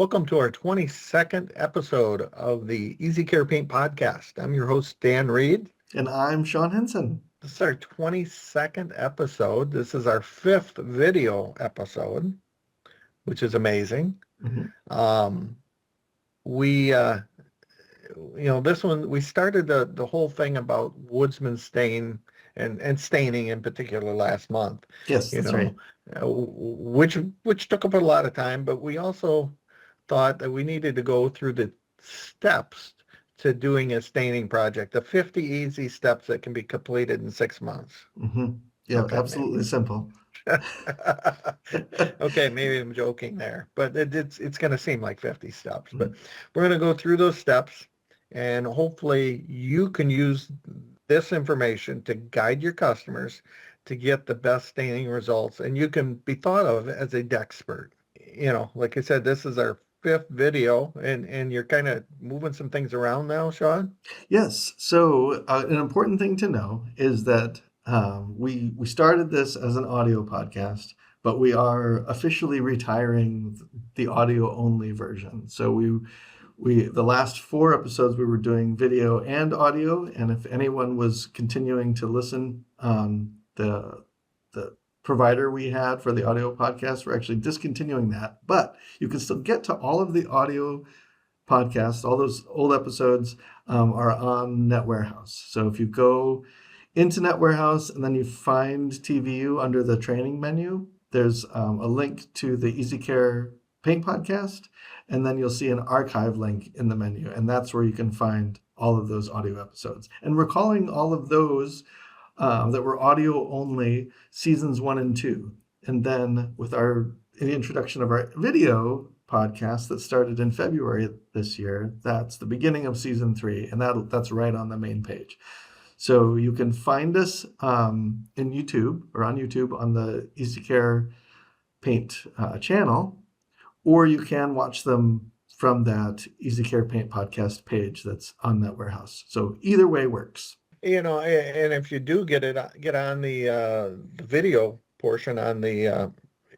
Welcome to our 22nd episode of the EasyCare Paint Podcast. I'm your host, Dan Reed. And I'm Sean Henson. This is our 22nd episode. This is our fifth video episode, which is amazing. Mm-hmm. This one, we started the whole thing about woodsman stain and staining in particular last month. Yes, that's right. Which took up a lot of time, but we also thought that we needed to go through the steps to doing a staining project, the 50 easy steps that can be completed in 6 months. Mm-hmm. Yeah, okay, absolutely simple. Okay, maybe I'm joking there, but it's going to seem like 50 steps. But we're going to go through those steps, and hopefully you can use this information to guide your customers to get the best staining results, and you can be thought of as a Dexpert. Like I said, this is our fifth video, and you're kind of moving some things around now, Sean? Yes. So an important thing to know is that we started this as an audio podcast, but we are officially retiring the audio only version. So the last 4 episodes we were doing video and audio, and if anyone was continuing to listen, the provider we had for the audio podcast, we're actually discontinuing that, but you can still get to all of the audio podcasts. All those old episodes are on NetWarehouse. So if you go into NetWarehouse and then you find TVU under the training menu, there's a link to the EasyCare Paint Podcast, and then you'll see an archive link in the menu, and that's where you can find all of those audio episodes. And we're calling all of those that were audio only seasons 1 and 2. And then with the introduction of our video podcast that started in February this year, that's the beginning of season 3, and that's right on the main page. So you can find us in YouTube or on YouTube on the EasyCare Paint channel, or you can watch them from that EasyCare Paint podcast page that's on NetWarehouse. So either way works. And if you do get on the video portion on the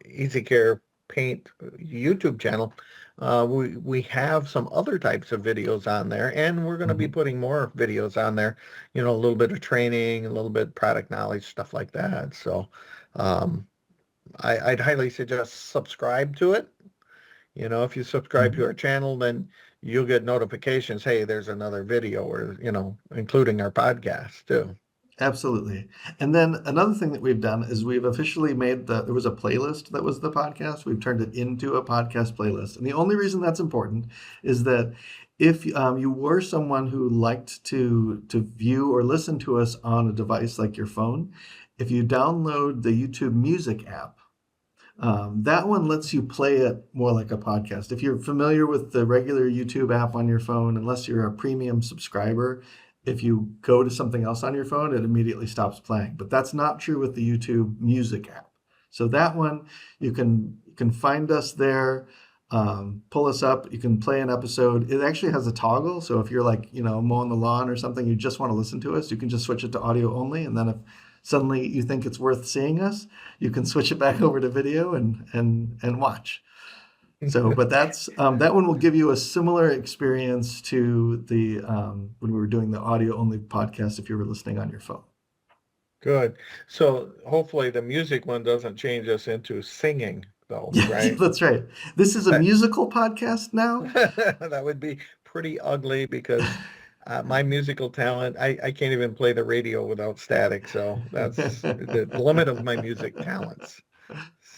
EasyCare Paint YouTube channel, we have some other types of videos on there, and we're going to be putting more videos on there, a little bit of training, a little bit of product knowledge, stuff like that. So I'd highly suggest subscribe to it. If you subscribe to our channel, then you'll get notifications. Hey, there's another video, or, including our podcast too. Absolutely. And then another thing that we've done is we've officially made there was a playlist that was the podcast. We've turned it into a podcast playlist. And the only reason that's important is that if you were someone who liked to view or listen to us on a device like your phone, if you download the YouTube Music app, that one lets you play it more like a podcast. If you're familiar with the regular YouTube app on your phone, unless you're a premium subscriber, if you go to something else on your phone, it immediately stops playing. But that's not true with the YouTube Music app. So that one, you can find us there, pull us up, you can play an episode. It actually has a toggle. So if you're like, mowing the lawn or something, you just want to listen to us, you can just switch it to audio only. And then if suddenly you think it's worth seeing us, you can switch it back over to video and watch. So, but that's that one will give you a similar experience to the when we were doing the audio only podcast if you were listening on your phone. Good. So hopefully the music one doesn't change us into singing, though, right? That's right. This is a musical podcast now. That would be pretty ugly because my musical talent, I can't even play the radio without static. So that's the limit of my music talents.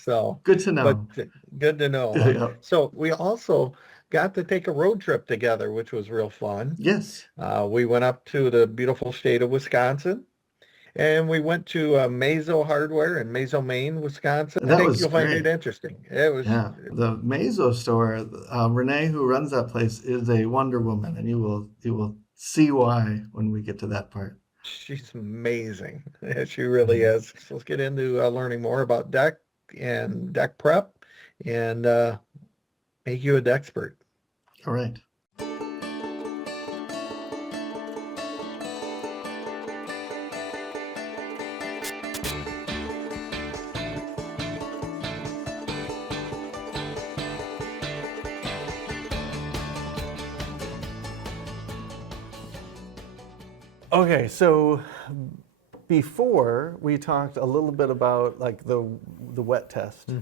So good to know. But good to know. Yeah. So we also got to take a road trip together, which was real fun. Yes. We went up to the beautiful state of Wisconsin, and we went to Mazo Hardware in Mazomanie, Wisconsin. I think you'll find it interesting. It was the Mazo store. Renee, who runs that place, is a Wonder Woman, and you will see why when we get to that part. She's amazing. She really is. So let's get into learning more about deck and deck prep and make you a Dexpert. All right. Okay, so before we talked a little bit about like the wet test.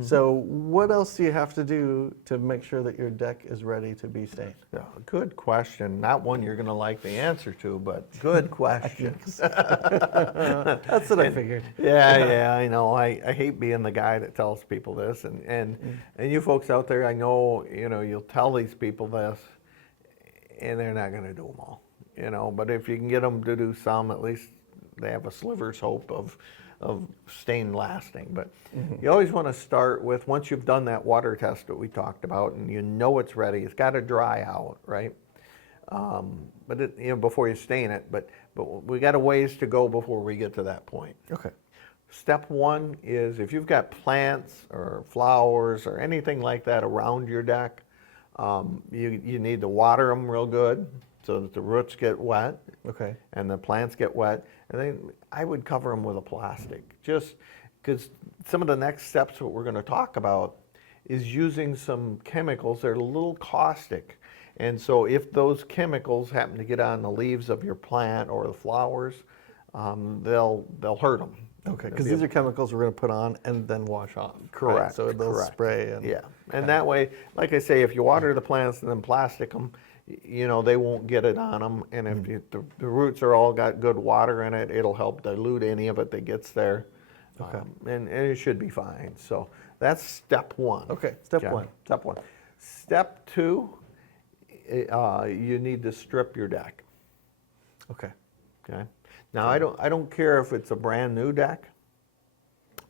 So what else do you have to do to make sure that your deck is ready to be stained? Yeah, good question. Not one you're going to like the answer to, but good question. That's what I figured. Yeah, I know. I hate being the guy that tells people this, and you folks out there, I know, you'll tell these people this, and they're not going to do them all, But if you can get them to do some, at least they have a sliver's hope of stain lasting. But you always want to start with, once you've done that water test that we talked about, and it's ready, it's got to dry out, right? But before you stain it, but we got a ways to go before we get to that point. Okay. Step one is, if you've got plants or flowers or anything like that around your deck, you need to water them real good so that the roots get wet. Okay. And the plants get wet. And then I would cover them with a plastic, just because some of the next steps, what we're going to talk about, is using some chemicals that are a little caustic. And so if those chemicals happen to get on the leaves of your plant or the flowers, they'll hurt them. Okay, because these are chemicals we're going to put on and then wash off. Correct. Right? So they'll spray. And, yeah, and that way, like I say, if you water the plants and then plastic them, they won't get it on them. And if the roots are all got good water in it, it'll help dilute any of it that gets there. Okay. And it should be fine. So that's step one. Okay, step one. Step one. Step two, you need to strip your deck. Okay. Okay. Now, I don't care if it's a brand new deck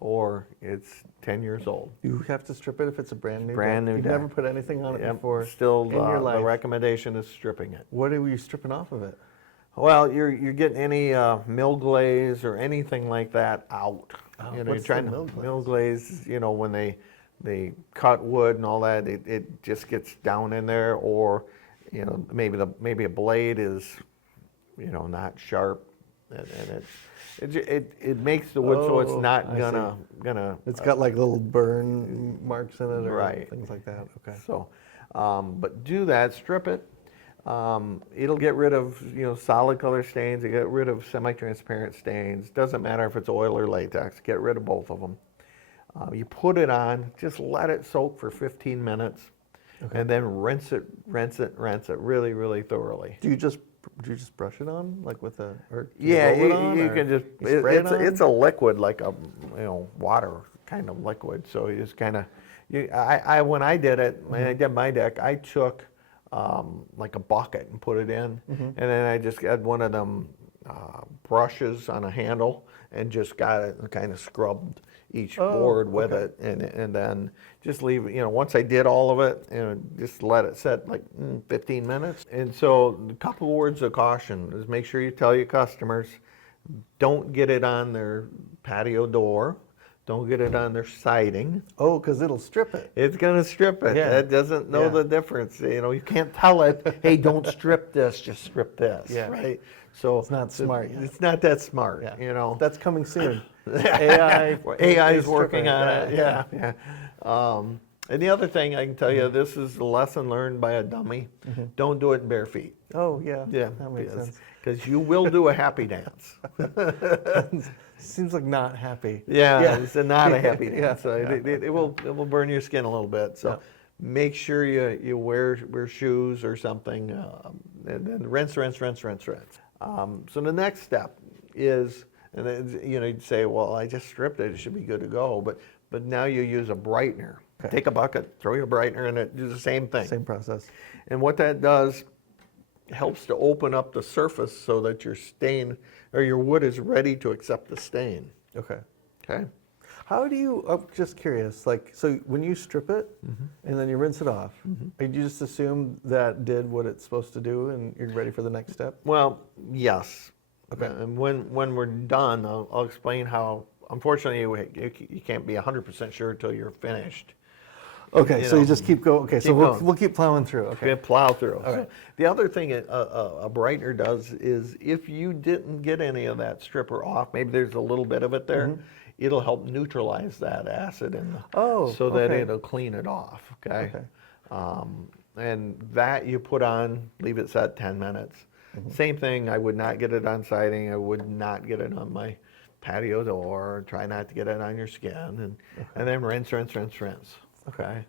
or it's 10 years old. You have to strip it if it's a brand new Brand deck? new You've deck. never put anything on it before Still, in your life? the recommendation is stripping it. What are you stripping off of it? Well, you're getting any mill glaze or anything like that out. Oh, You're what's trying the to mill mill glaze. glaze? When they cut wood and all that, it just gets down in there, or maybe a blade is not sharp, and it makes the wood so it's not gonna. It's got like little burn marks in it, or Right. things like that. Okay. So, but do that, strip it. It'll get rid of solid color stains. It get rid of semi-transparent stains. Doesn't matter if it's oil or latex. Get rid of both of them. You put it on. Just let it soak for 15 minutes, and then rinse it really, really thoroughly. Do you just brush it on, like with a? Or do Yeah, roll it on, you or can just. you spray it on? It's a liquid, like a water kind of liquid. So you just kind of. When I did it, when I did my deck, I took like a bucket and put it in, and then I just had one of them brushes on a handle and just got it and kind of scrubbed each board with it, and then just leave it. Once I did all of it, just let it set like 15 minutes. And so a couple words of caution is, make sure you tell your customers, don't get it on their patio door. Don't get it on their siding. Oh, because it'll strip it. It's going to strip it. Yeah. It doesn't know the difference. You can't tell it, hey, don't strip this, just strip this. Yeah. Right? So It's not smart yet. It's not that smart. Yeah. That's coming soon. AI is working stripping. on it. Yeah. And the other thing I can tell you, this is a lesson learned by a dummy. Don't do it in bare feet. Oh, yeah. Yeah. That makes sense. Because you will do a happy dance. Seems like not happy. Yeah. It's not a happy dance. Yeah. So it will burn your skin a little bit. So make sure you wear shoes or something, and then rinse. So the next step is, and then, you'd say, well, I just stripped it. It should be good to go. But now you use a brightener. Okay. Take a bucket, throw your brightener in it, do the same thing. Same process. And what that does, helps to open up the surface so that your stain or your wood is ready to accept the stain. Okay. Okay. How do you, I'm just curious, like, so when you strip it and then you rinse it off, you just assume that did what it's supposed to do and you're ready for the next step? Well, yes. Okay. And when we're done, I'll explain how. Unfortunately, you can't be 100% sure until you're finished. Okay, so you just keep going. Okay, so going. we'll keep plowing through. Okay. You plow through. All right. The other thing a brightener does is, if you didn't get any of that stripper off, maybe there's a little bit of it there, it'll help neutralize that acid in so that it'll clean it off. Okay. And that you put on, leave it set 10 minutes. Same thing, I would not get it on siding, I would not get it on my patio door, try not to get it on your skin, and then rinse, rinse, rinse, rinse, okay?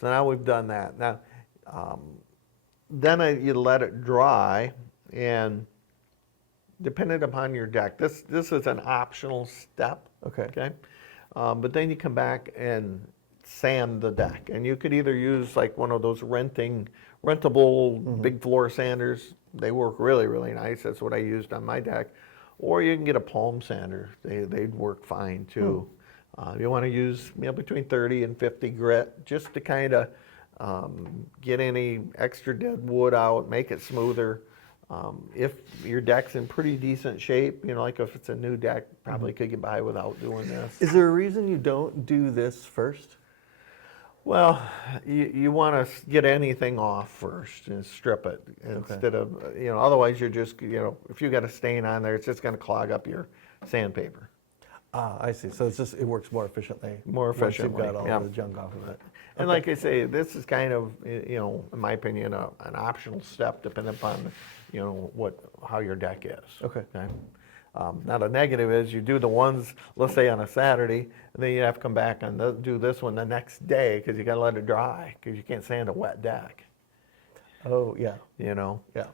So now we've done that. Now, then you let it dry, and depending upon your deck, this is an optional step, okay? But then you come back and sand the deck, and you could either use like one of those rentable big floor sanders. They work really, really nice. That's what I used on my deck. Or you can get a palm sander. They'd work fine too. You want to use between 30 and 50 grit just to kind of get any extra dead wood out, make it smoother. If your deck's in pretty decent shape, like if it's a new deck, probably could get by without doing this. Is there a reason you don't do this first? Well, you want to get anything off first and strip it instead of, otherwise you're just, if you got a stain on there, it's just going to clog up your sandpaper. Ah, I see. So it works more efficiently. More efficiently, once you've got all the junk off of it. And like I say, this is kind of, in my opinion, an optional step depending upon, how your deck is. Okay. Now the negative is you do the ones, let's say on a Saturday, and then you have to come back and do this one the next day because you got to let it dry because you can't sand a wet deck. Oh, yeah. Yeah.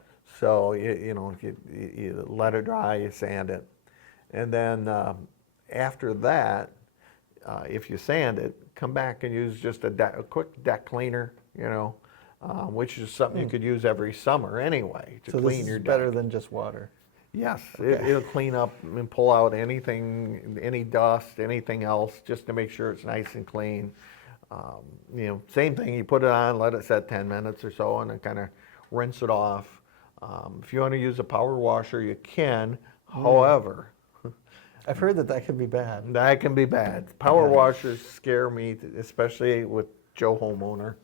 So, if you let it dry, you sand it. And then after that, if you sand it, come back and use just a quick deck cleaner, which is something you could use every summer anyway to clean your deck. So this is better than just water? Yes, it'll clean up and pull out anything, any dust, anything else, just to make sure it's nice and clean. Same thing, you put it on, let it set 10 minutes or so, and then kind of rinse it off. If you want to use a power washer, you can. However, I've heard that can be bad. That can be bad. Power washers scare me, especially with Joe homeowner,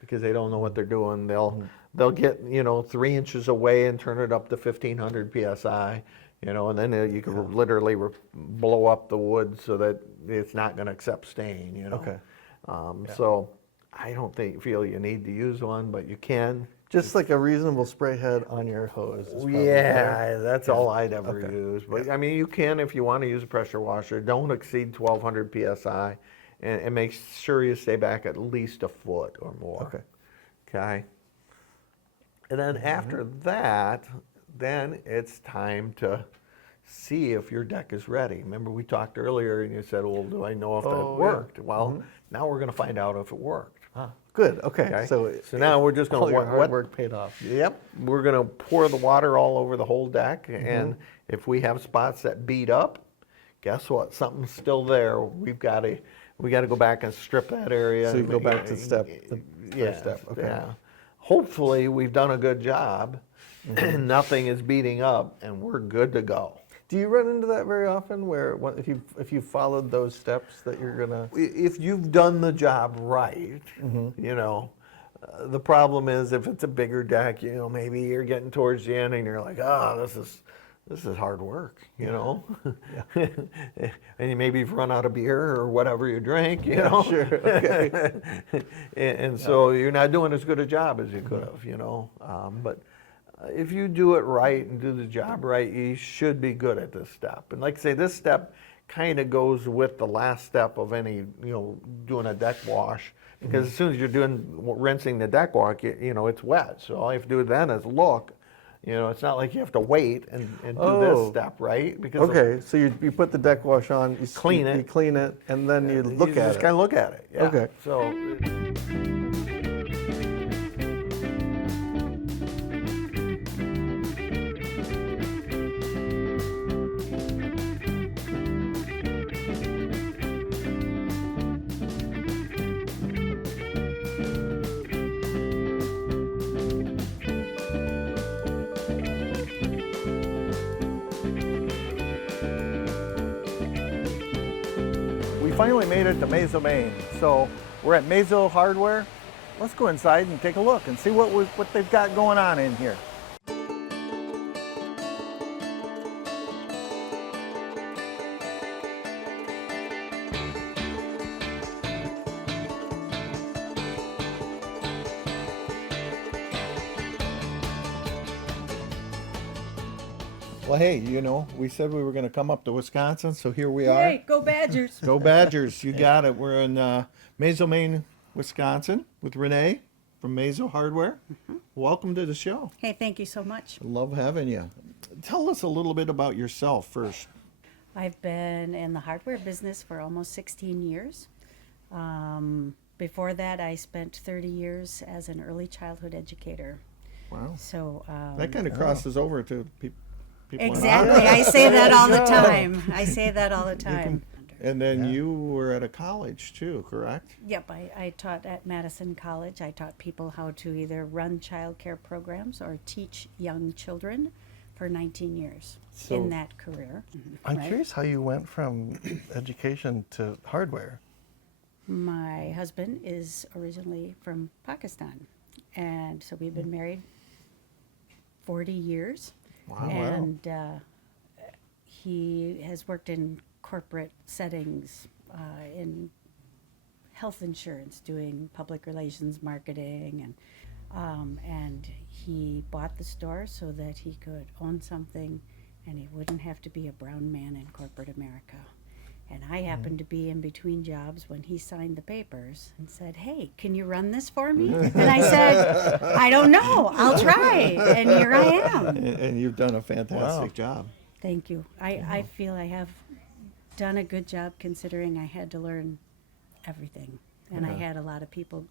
because they don't know what they're doing. They'll get 3 inches away and turn it up to 1500 psi, and then you can literally blow up the wood so that it's not going to accept stain. Okay. So I don't feel you need to use one, but you can. Just like a reasonable spray head on your hose. That's all I'd ever use. But I mean, you can if you want to use a pressure washer. Don't exceed 1200 psi, and make sure you stay back at least a foot or more. Okay. And then after that, then it's time to see if your deck is ready. Remember we talked earlier and you said, well, do I know if that worked? Well, now we're going to find out if it worked. Good, okay. So now we're just going to, all your hard work paid off. Yep, we're going to pour the water all over the whole deck, and if we have spots that beat up, guess what? Something's still there. We got to go back and strip that area. So you go back to the first step. Okay. Yeah. Hopefully we've done a good job. Nothing is beating up, and we're good to go. Do you run into that very often, where if you followed those steps that you're gonna? If you've done the job right, the problem is if it's a bigger deck, maybe you're getting towards the end and you're like, this is hard work, and you maybe you've run out of beer or whatever you drank, Sure, okay. and so you're not doing as good a job as you could have, but if you do it right and do the job right, you should be good at this step. And like I say, this step kind of goes with the last step of any, doing a deck wash, because as soon as you're rinsing the deck wash, it's wet. So all you have to do then is look. It's not like you have to wait and do this step, right? Because so you put the deck wash on, you clean it, and then you look at it. Just kind of look at it. Yeah. Okay. So. Finally made it to Mazomanie. So we're at Mazo Hardware. Let's go inside and take a look and see what they've got going on in here. Well, hey, we said we were going to come up to Wisconsin, so here we are. Hey, go Badgers! Go Badgers. You got it. We're in Mazomanie, Wisconsin with Renee from Mazo Hardware. Welcome to the show. Hey, thank you so much. Love having you. Tell us a little bit about yourself first. I've been in the hardware business for almost 16 years. Before that, I spent 30 years as an early childhood educator. Wow. So That kind of crosses over to people. exactly, I say that all the time. I say that all the time. And then you were at a college too, correct? Yep, I taught at Madison College. I taught people how to either run child care programs or teach young children for 19 years in that career. I'm Right? curious how you went from education to hardware. My husband is originally from Pakistan, and so we've been married 40 years. Wow. And he has worked in corporate settings, in health insurance, doing public relations marketing, and he bought the store so that he could own something and he wouldn't have to be a brown man in corporate America. And I happened to be in between jobs when he signed the papers and said, "Hey, can you run this for me?" And I said, "I don't know. I'll try." And here I am. And you've done a fantastic job. Thank you. I feel I have done a good job considering I had to learn everything. And I had a lot of people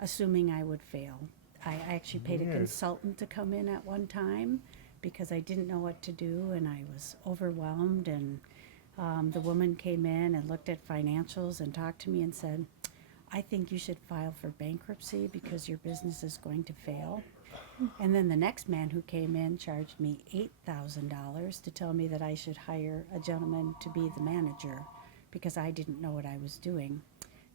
assuming I would fail. I actually paid a consultant to come in at one time because I didn't know what to do and I was overwhelmed. And the woman came in and looked at financials and talked to me and said, "I think you should file for bankruptcy because your business is going to fail." And then the next man who came in charged me $8,000 to tell me that I should hire a gentleman to be the manager because I didn't know what I was doing.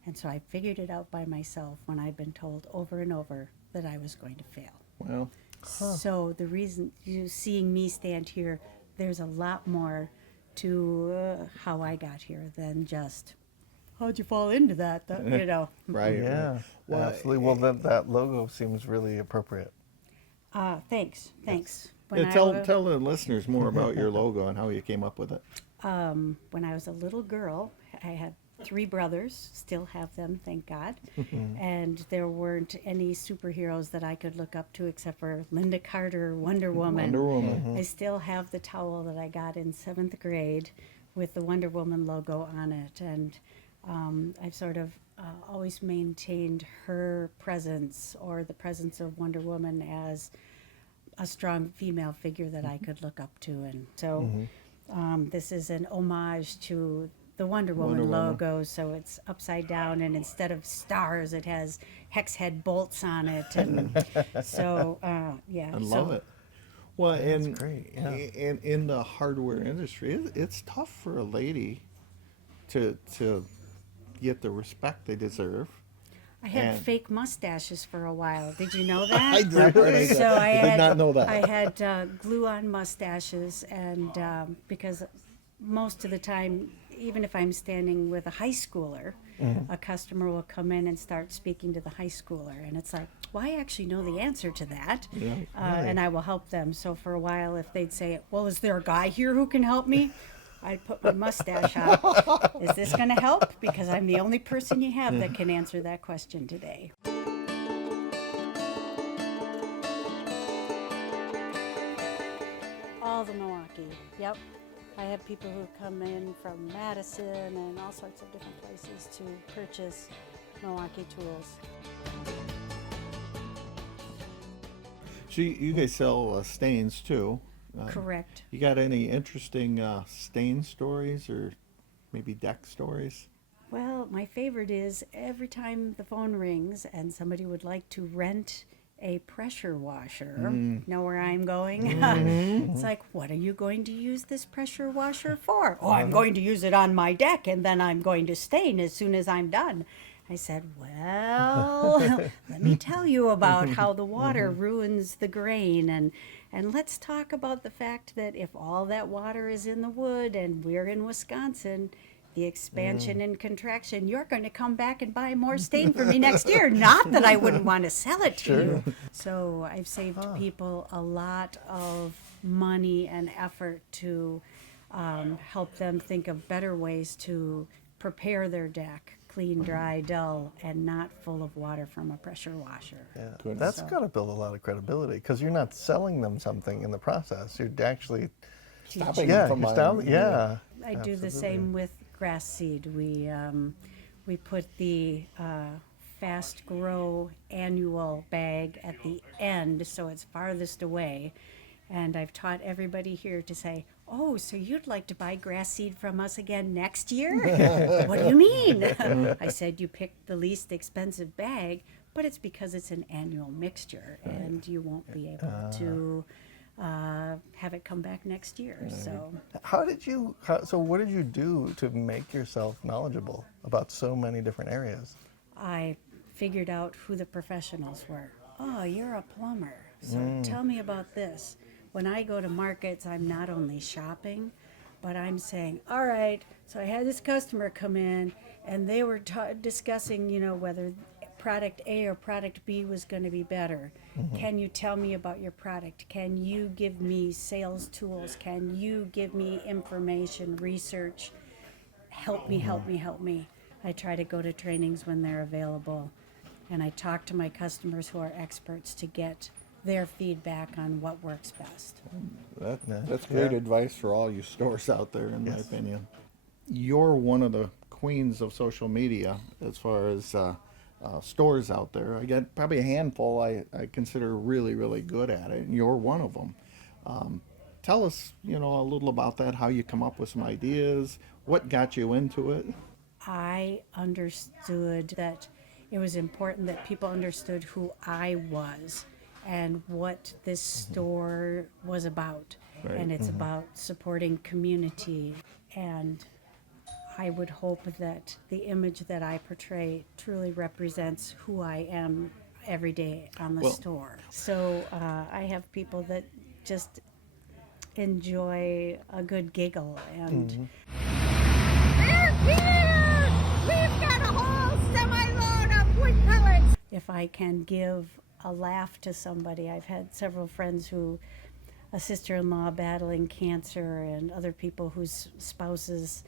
And so I figured it out by myself when I'd been told over and over that I was going to fail. Well, So the reason you seeing me stand here, there's a lot more to how I got here than just, how'd you fall into that? right. Yeah, Well, absolutely. Well, that logo seems really appropriate. Thanks. Yeah, tell the listeners more about your logo and how you came up with it. When I was a little girl, I had 3 brothers, still have them, thank God. And there weren't any superheroes that I could look up to except for Linda Carter, Wonder Woman. Wonder Woman. I still have the towel that I got in 7th grade with the Wonder Woman logo on it. And I've sort of always maintained her presence or the presence of Wonder Woman as a strong female figure that I could look up to. And so this is an homage to the Wonder Woman logo, so it's upside down, and instead of stars, it has hex head bolts on it, and so yeah. I love it. Well, and great, yeah. in the hardware industry, it's tough for a lady to get the respect they deserve. I had And- fake mustaches for a while. Did you know that? I did. So I did not know that. I had glue-on mustaches, and because most of the time, even if I'm standing with a high schooler, a customer will come in and start speaking to the high schooler, and it's like, well, I actually know the answer to that, and I will help them. So for a while, if they'd say, "Well, is there a guy here who can help me?" I'd put my mustache on. Is this going to help? Because I'm the only person you have that can answer that question today. All the Milwaukee, yep. I have people who come in from Madison and all sorts of different places to purchase Milwaukee tools. So you guys sell stains too. Correct. You got any interesting stain stories or maybe deck stories? Well, my favorite is every time the phone rings and somebody would like to rent a pressure washer. Know where I'm going? It's like, what are you going to use this pressure washer for? Oh, I'm going to use it on my deck and then I'm going to stain as soon as I'm done. I said, well, let me tell you about how the water ruins the grain, and let's talk about the fact that if all that water is in the wood and we're in Wisconsin, the expansion and contraction, you're going to come back and buy more stain for me next year. Not that I wouldn't want to sell it to you. So I've saved people a lot of money and effort to help them think of better ways to prepare their deck, clean, dry, dull, and not full of water from a pressure washer. Yeah. That's So- got to build a lot of credibility because you're not selling them something in the process. You're actually, Stopping yeah, from you're buying, yeah. I do the same with grass seed. We put the fast grow annual bag at the end, so it's farthest away. And I've taught everybody here to say, "Oh, so you'd like to buy grass seed from us again next year?" What do you mean? I said, "You picked the least expensive bag, but it's because it's an annual mixture, and you won't be able to have it come back next year." So So what did you do to make yourself knowledgeable about so many different areas? I figured out who the professionals were. Oh, you're a plumber, so tell me about this. When I go to markets, I'm not only shopping, but I'm saying, all right, so I had this customer come in and they were discussing, whether product A or product B was going to be better. Can you tell me about your product? Can you give me sales tools? Can you give me information, research? Help me, help me, help me. I try to go to trainings when they're available, and I talk to my customers who are experts to get their feedback on what works best. That's great advice for all you stores out there, in my opinion. You're one of the queens of social media as far as stores out there. I got probably a handful I consider really, really good at it, and you're one of them. Tell us, a little about that, how you come up with some ideas, what got you into it. I understood that it was important that people understood who I was and what this store was about. Right. And it's about supporting community. And I would hope that the image that I portray truly represents who I am every day on the store. So I have people that just enjoy a good giggle and We've got a whole semi-load of wood pellets. if I can give a laugh to somebody. I've had several friends who, a sister-in-law battling cancer and other people whose spouses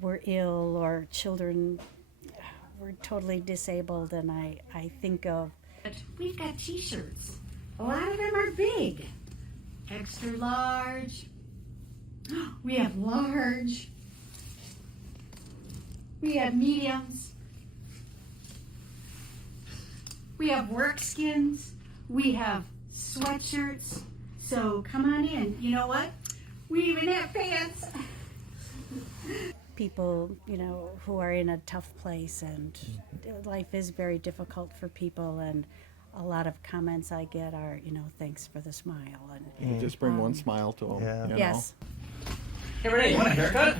were ill or children were totally disabled, and I think of, We've got t-shirts. A lot of them are big. Extra large. We have large. We have mediums. We have work skins. We have sweatshirts. So come on in. You know what? We even have pants. people, who are in a tough place, and life is very difficult for people, and a lot of comments I get are, thanks for the smile. And You just bring one smile to them. Yeah. yes, Hey Renee, you want a haircut?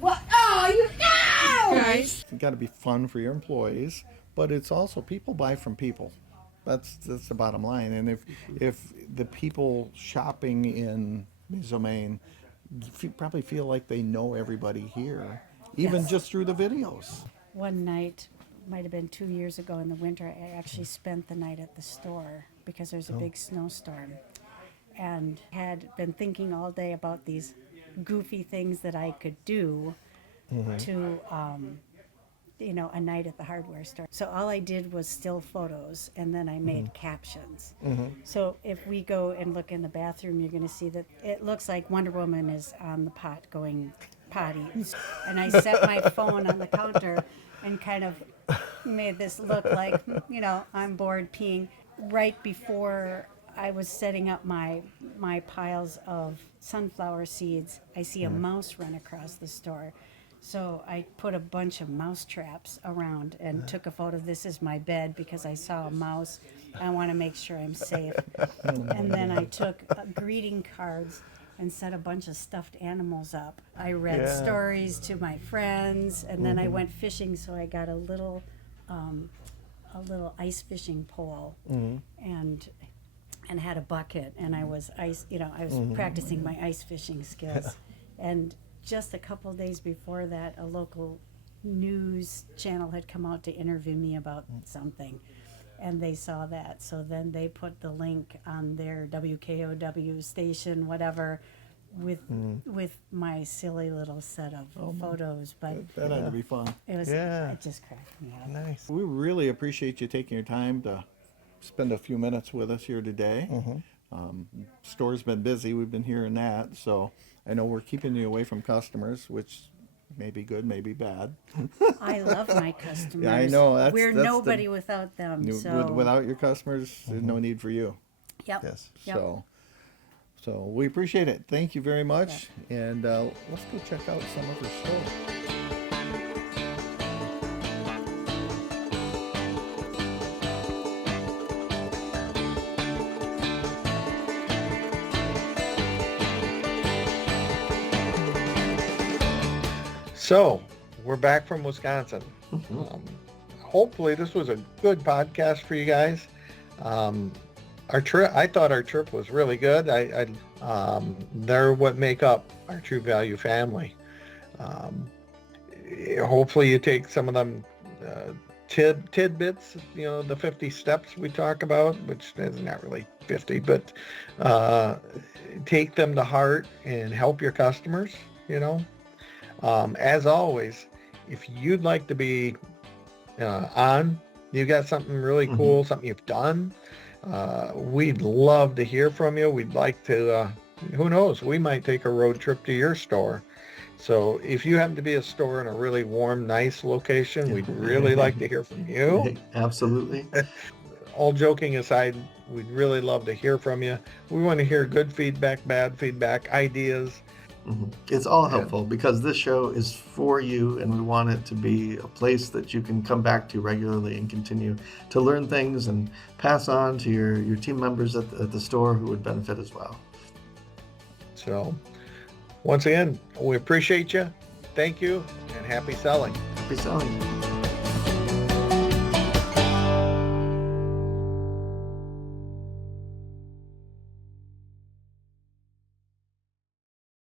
What? Oh, you know! It's got to be fun for your employees, but it's also people buy from people. That's the bottom line. And if the people shopping in Mazomanie probably feel like they know everybody here, even Yes. just through the videos. one night, might have been 2 years ago in the winter, I actually spent the night at the store because there's a big snowstorm, and had been thinking all day about these goofy things that I could do to a night at the hardware store. So all I did was still photos, and then I made captions. So if we go and look in the bathroom, you're going to see that it looks like Wonder Woman is on the pot going potty. And I set my phone on the counter and kind of made this look like, I'm bored peeing. Right before I was setting up my piles of sunflower seeds, I see a mouse run across the store. So I put a bunch of mouse traps around and took a photo. This is my bed because I saw a mouse. I want to make sure I'm safe. And then I took greeting cards and set a bunch of stuffed animals up. I read stories to my friends, and then I went fishing. So I got a little ice fishing pole and had a bucket, and I was practicing my ice fishing skills. And just a couple days before that, a local news channel had come out to interview me about something. and they saw that. So then they put the link on their WKOW station, whatever, with my silly little set of photos. But That had to be fun. it was, Yeah. it just cracked me up. Nice. We really appreciate you taking your time to spend a few minutes with us here today. Store's been busy. We've been hearing that. So I know we're keeping you away from customers, which may be good, may be bad. I love my customers. Yeah, I know. We're that's nobody without them. So Without your customers, there's no need for you. yep. Yes. Yep. So we appreciate it. Thank you very much. And let's go check out some of her store. So we're back from Wisconsin. Hopefully this was a good podcast for you guys. Our trip, I thought our trip was really good. They're what make up our True Value family. Hopefully you take some of them tidbits, the 50 steps we talk about, which is not really 50, but take them to heart and help your customers, As always, if you'd like to be on, you've got something really cool, something you've done, we'd love to hear from you. We'd like to, who knows, we might take a road trip to your store. So if you happen to be a store in a really warm, nice location, we'd really like to hear from you. Absolutely. All joking aside, we'd really love to hear from you. We want to hear good feedback, bad feedback, ideas. It's all helpful because this show is for you, and we want it to be a place that you can come back to regularly and continue to learn things and pass on to your team members at the store who would benefit as well. So once again, we appreciate you. Thank you, and happy selling. Happy selling.